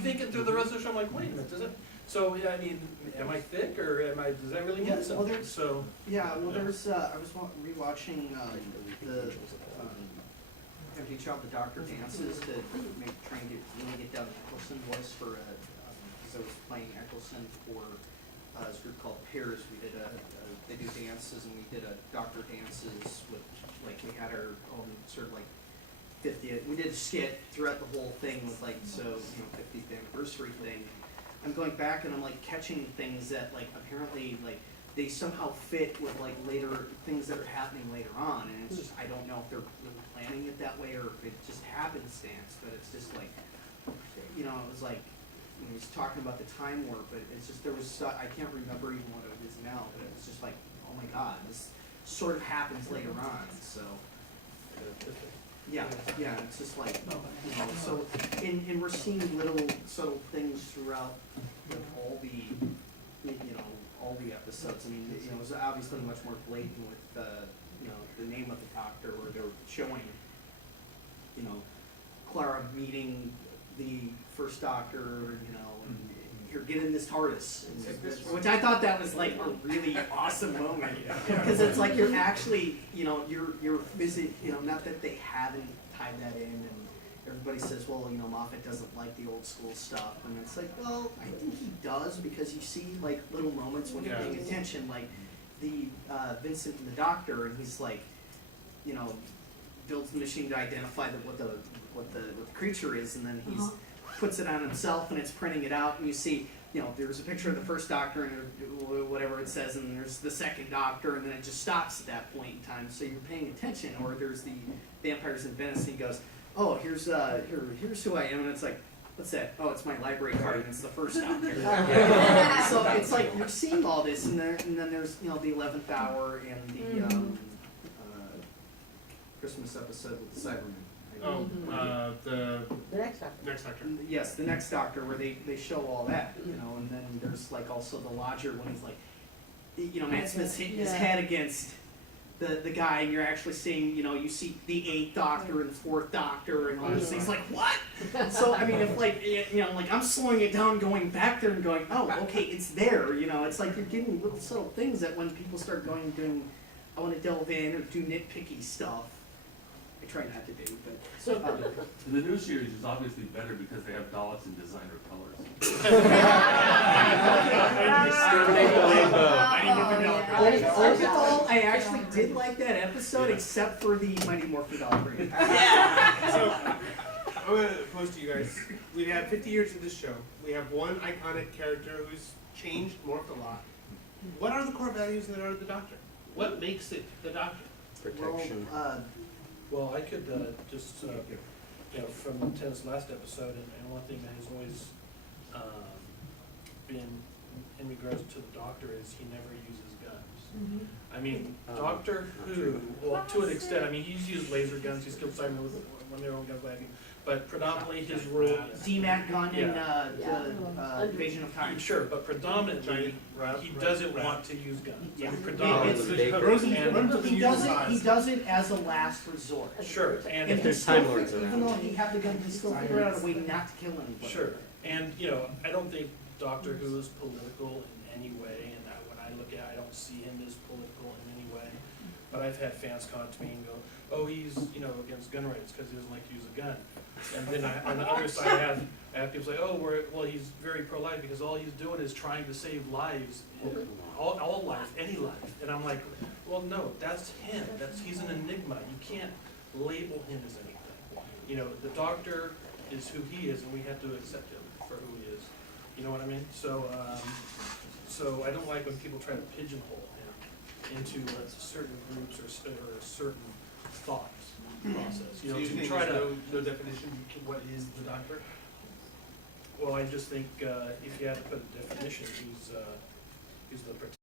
thinking through the rest of the show, I'm like, wait a minute, does it? So, yeah, I mean, am I thick or does that really mean something? Well, So, yeah, well, there's, I was rewatching, the, Empty Child, the Doctor Dances to try and really get down the Eccleston voice for, because I was playing Eccleston for, this group called Peers. We did they do dances, and we did a Doctor Dances with, like, we had our own sort of like 50th, we did a skit throughout the whole thing with like, so, 50th anniversary thing. I'm going back and I'm like catching things that like apparently like they somehow fit with like later things that are happening later on, and it's just, I don't know if they're really planning it that way or if it just happenstance, but it's just like, it was like, he was talking about the time warp, but it's just, there was, I can't remember even what it is now, but it's just like, oh my god, this sort of happens later on, so. Yeah, it's just like, so, and we're seeing little subtle things throughout all the, all the episodes. I mean, it was obviously much more blatant with, the name of the Doctor, where they're showing, Clara meeting the first Doctor, and here, get in this TARDIS, which I thought that was like a really awesome moment, because it's like you're actually, you're visit, not that they haven't tied that in, and everybody says, well, Moffat doesn't like the old school stuff, and it's like, well, I think he does, because you see like little moments when you're paying attention, like the Vincent and the Doctor, and he's like, builds the machine to identify what the creature is, and then he's puts it on himself, and it's printing it out, and you see, there's a picture of the first Doctor and whatever it says, and there's the second Doctor, and then it just stops at that point in time, so you're paying attention. Or there's the Vampires in Venice, and he goes, oh, here's who I am, and it's like, what's that? Oh, it's my library card, and it's the first Doctor. So it's like you're seeing all this, and then there's the 11th Hour and the Christmas episode with the Cybermen. Oh, the next Doctor. Next Doctor. Yes, the next Doctor, where they show all that, and then there's like also the Lodger when he's like, Matt Smith's hitting his head against the guy, and you're actually seeing, you see the 8th Doctor and the 4th Doctor and all those things. Like, what? So I mean, if like, like I'm slowing it down, going back there and going, oh, okay, it's there. It's like you're getting little subtle things that when people start doing, I want to delve in or do nitpicky stuff. I try not to do, but So the new series is obviously better because they have Daleks in designer colors. First of all, I actually did like that episode, except for the Mighty Morphin Dolphin. So, I'm going to pose to you guys. We've had 50 years of this show. We have one iconic character who's changed, morphed a lot. What are the core values that are the Doctor? What makes it the Doctor? Protection. well, I could just, from Ted's last episode, and one thing that has always been in regards to the Doctor is he never uses guns. I mean, Doctor Who, well, to an extent, I mean, he's used laser guns, he's killed Simon with one of their own guns, but predominantly his role. DMAC gun in the Invasion of Time. Sure, but predominantly he doesn't want to use guns. Yeah. Predominantly. He does it as a last resort. Sure, and if there's Time Lords around, even though he had the gun, he still figured out a way not to kill anybody. Sure, and I don't think Doctor Who is political in any way, and when I look at it, I don't see him as political in any way. But I've had fans come up to me and go, oh, he's against gun rights because he doesn't like to use a gun. And then on the other side, I have people say, oh, well, he's very pro-life because all he's doing is trying to save lives, all life, any life. And I'm like, well, no, that's him. He's an enigma. You can't label him as anything. The Doctor is who he is, and we have to accept him for who he is. You know what I mean? So, so I don't like when people try to pigeonhole him into certain groups or a certain thought process. So you think try there's no definition? What is the Doctor? Well, I just think if you had to put a definition, he's the